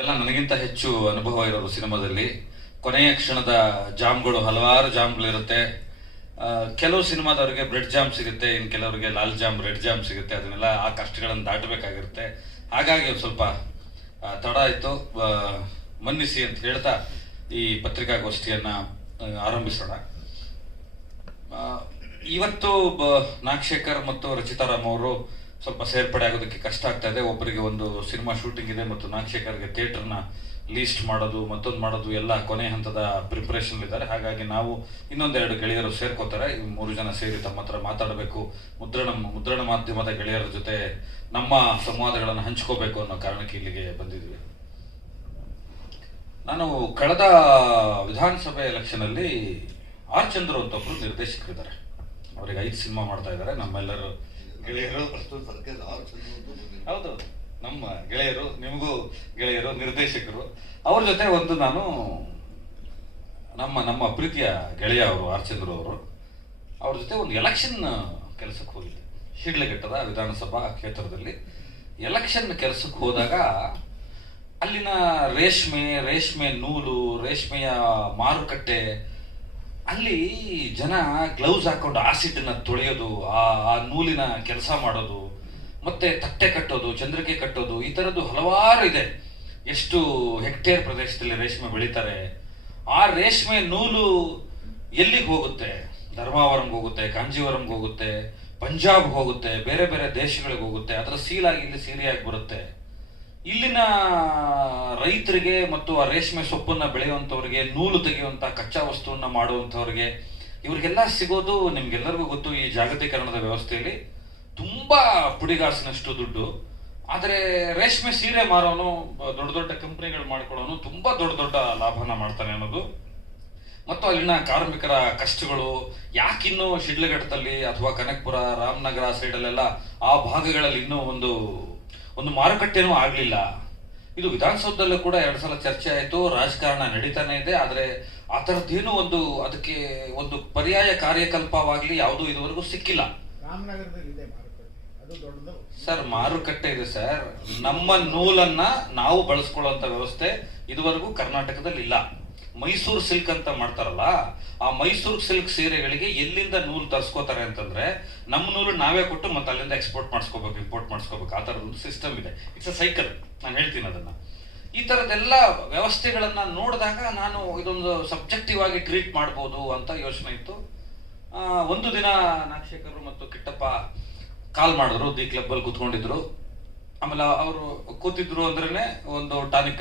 ಇವೆಲ್ಲ ನನಗಿಂತ ಹೆಚ್ಚು ಅನುಭವ ಇರೋದು ಸಿನಿಮಾದಲ್ಲಿ. ಕೊನೆಯ ಕ್ಷಣದ ಜಾಮ್ಗಳು, ಹಲವಾರು ಜಾಮ್ಗಳಿರುತ್ತೆ. ಕೆಲವು ಸಿನಿಮಾದವರಿಗೆ ಬ್ರೆಡ್ ಜಾಮ್ ಸಿಗುತ್ತೆ, ಇನ್ನು ಕೆಲವರಿಗೆ ಲಾಲ್ ಜಾಮ್, ರೆಡ್ ಜಾಮ್ ಸಿಗುತ್ತೆ. ಅದನ್ನೆಲ್ಲ ಆ ಕಷ್ಟಗಳನ್ನು ದಾಟಬೇಕಾಗಿರುತ್ತೆ. ಹಾಗಾಗಿ ಒಂದು ಸ್ವಲ್ಪ ತಡ ಆಯಿತು. ಮನ್ನಿಸಿ ಅಂತ ಹೇಳ್ತಾ ಈ ಪತ್ರಿಕಾಗೋಷ್ಠಿಯನ್ನ ಆರಂಭಿಸೋಣ. ಇವತ್ತು ನಾಗಶೇಖರ್ ಮತ್ತು ರಚಿತಾ ರಾಮ್ ಅವರು ಸ್ವಲ್ಪ ಸೇರ್ಪಡೆ ಆಗೋದಕ್ಕೆ ಕಷ್ಟ ಆಗ್ತಾ ಇದೆ. ಒಬ್ಬರಿಗೆ ಒಂದು ಸಿನಿಮಾ ಶೂಟಿಂಗ್ ಇದೆ ಮತ್ತು ನಾಗಶೇಖರ್ಗೆ ಥಿಯೇಟರ್ನ ಲೀಸ್ಟ್ ಮಾಡೋದು, ಮತ್ತೊಂದು ಮಾಡೋದು ಎಲ್ಲ ಕೊನೆ ಹಂತದ ಪ್ರಿಪರೇಷನ್ ಇದ್ದಾರೆ. ಹಾಗಾಗಿ ನಾವು ಇನ್ನೊಂದೆರಡು ಗೆಳೆಯರು ಸೇರ್ಕೋತಾರೆ. 3 ಜನ ಸೇರಿ ತಮ್ಮ ಹತ್ರ ಮಾತಾಡಬೇಕು, ಮುದ್ರಣ ಮಾಧ್ಯಮದ ಗೆಳೆಯರ ಜೊತೆ ನಮ್ಮ ಸಂವಾದಗಳನ್ನು ಹಂಚ್ಕೋಬೇಕು ಅನ್ನೋ ಕಾರಣಕ್ಕೆ ಇಲ್ಲಿಗೆ ಬಂದಿದ್ವಿ. ನಾನು ಕಳೆದ ವಿಧಾನಸಭೆ ಎಲೆಕ್ಷನ್ ಅಲ್ಲಿ ಆರ್ ಚಂದ್ರು ಅಂತ ಒಬ್ರು ನಿರ್ದೇಶಕರಿದ್ದಾರೆ. ಅವರಿಗೆ 5 ಸಿನಿಮಾ ಮಾಡ್ತಾ ಇದ್ದಾರೆ. ನಮ್ಮೆಲ್ಲರೂ ಗೆಳೆಯರು, ಹೌದು, ನಮ್ಮ ಗೆಳೆಯರು, ನಿಮಗೂ ಗೆಳೆಯರು, ನಿರ್ದೇಶಕರು. ಅವ್ರ ಜೊತೆ ಒಂದು ನಾನು ನಮ್ಮ ಪ್ರೀತಿಯ ಗೆಳೆಯ ಅವರು ಆರ್ ಚಂದ್ರು ಅವರು, ಅವ್ರ ಜೊತೆ ಒಂದು ಎಲೆಕ್ಷನ್ ಕೆಲಸಕ್ಕೆ ಹೋಗಿದ್ದೆ. ಶಿಡ್ಲಘಟ್ಟದ ವಿಧಾನಸಭಾ ಕ್ಷೇತ್ರದಲ್ಲಿ ಎಲೆಕ್ಷನ್ ಕೆಲಸಕ್ಕೆ ಹೋದಾಗ ಅಲ್ಲಿನ ರೇಷ್ಮೆ ನೂಲು, ರೇಷ್ಮೆಯ ಮಾರುಕಟ್ಟೆ, ಅಲ್ಲಿ ಜನ ಗ್ಲೌಸ್ ಹಾಕೊಂಡು ಆಸಿಡ್ನ ತೊಳೆಯೋದು, ಆ ನೂಲಿನ ಕೆಲಸ ಮಾಡೋದು, ಮತ್ತೆ ತಟ್ಟೆ ಕಟ್ಟೋದು, ಚಂದ್ರಿಕೆ ಕಟ್ಟೋದು, ಈ ತರದ್ದು ಹಲವಾರು ಇದೆ. ಎಷ್ಟು ಹೆಕ್ಟೇರ್ ಪ್ರದೇಶದಲ್ಲಿ ರೇಷ್ಮೆ ಬೆಳೀತಾರೆ. ಆ ರೇಷ್ಮೆ ನೂಲು ಎಲ್ಲಿಗೆ ಹೋಗುತ್ತೆ? ಧರ್ಮಾವರಂಗೆ ಹೋಗುತ್ತೆ, ಕಾಂಜೀವರಂಗೆ ಹೋಗುತ್ತೆ, ಪಂಜಾಬ್ ಹೋಗುತ್ತೆ, ಬೇರೆ ಬೇರೆ ದೇಶಗಳಿಗೆ ಹೋಗುತ್ತೆ. ಅದರ ಸೀಲಾಗಿ ಇಲ್ಲಿ ಸೀರೆಯಾಗಿ ಬರುತ್ತೆ. ಇಲ್ಲಿನ ರೈತರಿಗೆ ಮತ್ತು ಆ ರೇಷ್ಮೆ ಸೊಪ್ಪನ್ನ ಬೆಳೆಯುವಂಥವ್ರಿಗೆ, ನೂಲು ತೆಗೆಯುವಂತ ಕಚ್ಚಾ ವಸ್ತುವನ್ನ ಮಾಡುವಂಥವ್ರಿಗೆ, ಇವ್ರಿಗೆಲ್ಲ ಸಿಗೋದು ನಿಮ್ಗೆಲ್ಲರಿಗೂ ಗೊತ್ತು, ಈ ಜಾಗತೀಕರಣದ ವ್ಯವಸ್ಥೆಯಲ್ಲಿ ತುಂಬಾ ಪುಡಿಗಾಸಿನಷ್ಟು ದುಡ್ಡು. ಆದರೆ ರೇಷ್ಮೆ ಸೀರೆ ಮಾರೋನು, ದೊಡ್ಡ ದೊಡ್ಡ ಕಂಪನಿಗಳು ಮಾಡ್ಕೊಳ್ಳೋನು ತುಂಬಾ ದೊಡ್ಡ ಲಾಭನ ಮಾಡ್ತಾನೆ ಅನ್ನೋದು. ಮತ್ತು ಅಲ್ಲಿನ ಕಾರ್ಮಿಕರ ಕಷ್ಟಗಳು, ಯಾಕಿನ್ನೂ ಶಿಡ್ಲಘಟ್ಟದಲ್ಲಿ ಅಥವಾ ಕನಕಪುರ, ರಾಮನಗರ ಸೈಡಲ್ಲೆಲ್ಲ ಆ ಭಾಗಗಳಲ್ಲಿ ಇನ್ನೂ ಒಂದು ಮಾರುಕಟ್ಟೆನೂ ಆಗ್ಲಿಲ್ಲ. ಇದು ವಿಧಾನಸೌಧದಲ್ಲೂ ಕೂಡ 2 ಸಲ ಚರ್ಚೆ ಆಯಿತು, ರಾಜಕಾರಣ ನಡೀತಾನೆ ಇದೆ. ಆದ್ರೆ ಆ ಥರದ್ದೇನು ಅದಕ್ಕೆ ಒಂದು ಪರ್ಯಾಯ ಕಾರ್ಯಕಲ್ಪವಾಗ್ಲಿ ಯಾವುದೂ ಇದುವರೆಗೂ ಸಿಕ್ಕಿಲ್ಲ. ಸರ್, ಮಾರುಕಟ್ಟೆ ಇದೆ ಸರ್. ನಮ್ಮ ನೂಲನ್ನ ನಾವು ಬಳಸ್ಕೊಳ್ಳುವಂತ ವ್ಯವಸ್ಥೆ ಇದುವರೆಗೂ ಕರ್ನಾಟಕದಲ್ಲಿ ಇಲ್ಲ. ಮೈಸೂರು ಸಿಲ್ಕ್ ಅಂತ ಮಾಡ್ತಾರಲ್ಲ, ಆ ಮೈಸೂರು ಸಿಲ್ಕ್ ಸೀರೆಗಳಿಗೆ ಎಲ್ಲಿಂದ ನೂಲು ತರಿಸ್ಕೋತಾರೆ ಅಂತಂದ್ರೆ ನಮ್ಮ ನೂಲು ನಾವೇ ಕೊಟ್ಟು ಮತ್ತೆ ಅಲ್ಲಿಂದ ಇಂಪೋರ್ಟ್ ಮಾಡಿಸ್ಕೋಬೇಕು. ಆ ತರದೊಂದು ಸಿಸ್ಟಮ್ ಇದೆ. It's a cycle. ನಾನು ಹೇಳ್ತೀನಿ ಅದನ್ನ. ಈ ತರದೆಲ್ಲ ವ್ಯವಸ್ಥೆಗಳನ್ನ ನೋಡಿದಾಗ ನಾನು ಇದೊಂದು ಸಬ್ಜೆಕ್ಟಿವ್ ಆಗಿ ಟ್ರೀಟ್ ಮಾಡ್ಬೋದು ಅಂತ ಯೋಚನೆ ಇತ್ತು. ಒಂದು ದಿನ ನಾಗಶೇಖರ್ ಮತ್ತು ಕಿಟ್ಟಪ್ಪ ಕಾಲ್ ಮಾಡಿದ್ರು. ದಿ ಕ್ಲಬ್ ಅಲ್ಲಿ ಕೂತ್ಕೊಂಡಿದ್ರು. ಆಮೇಲೆ ಅವರು ಕೂತಿದ್ರು ಅಂದ್ರೇನೆ ಒಂದು ಟಾನಿಕ್